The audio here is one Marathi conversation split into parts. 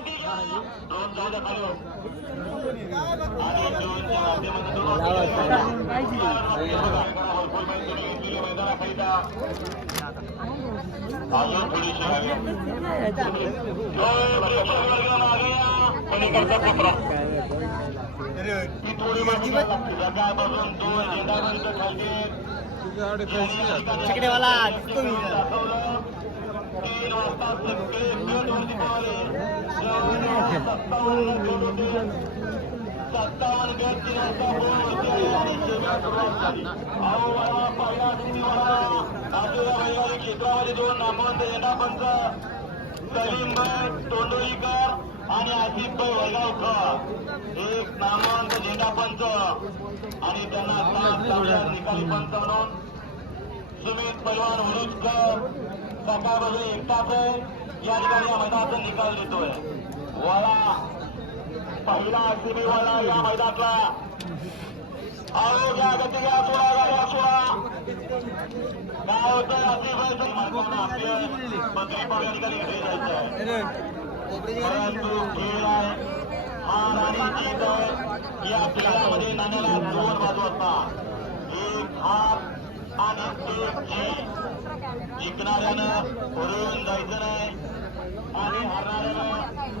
विनंती घ्या दोन जाऊ द्या खाली हो. आणि दोनच्या माध्यमातून दोन मैदानाकरिता अजून थोडीशी हवी जो प्रेक्षक वर्ग मागे या पलीकडचा कोपरा ती थोडी माहिती सकाळपासून तो झेंडापर्यंत खाली चिकडेवाला तुम्ही तीन वाजता सगळे गेटवरती पळाले सत्तावन्न सत्तावन्न आणि सेवेला सुरुवात झाली अहो मला पहिला मला रविवारी क्षेत्रामध्ये दोन नामवंत पंच तोंडोलीकर आणि वैगावकर एक नामवंत झेंडा पंच आणि त्यांना सात निकाली पंच म्हणून सुमित पैलवान हुरुजकर सकाळ एकटाच या ठिकाणी या मैदानाचा निकाल देतोय वाला. पहिला आरसीबी वाला या मैदानातला? आरोग्या गती या सोळा गाड्या सोळा. काय होतं आसिफभाई आपले मंत्री पदाधिकारी या घरी जायचं आहे. परंतु खेळ आहे. हार आणि जीत आहे. या खेळामध्ये नाण्याला दोन बाजू असतात. एक हात आणि एक जिंकणाऱ्यानं पुढून जायचं नाही आणि हरणाऱ्यानं हातभर जायचं नाही उद्या नव्यानं सोळा पहिला तुम्ही सोळाचा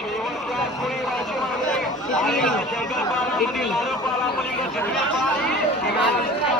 या माळावरती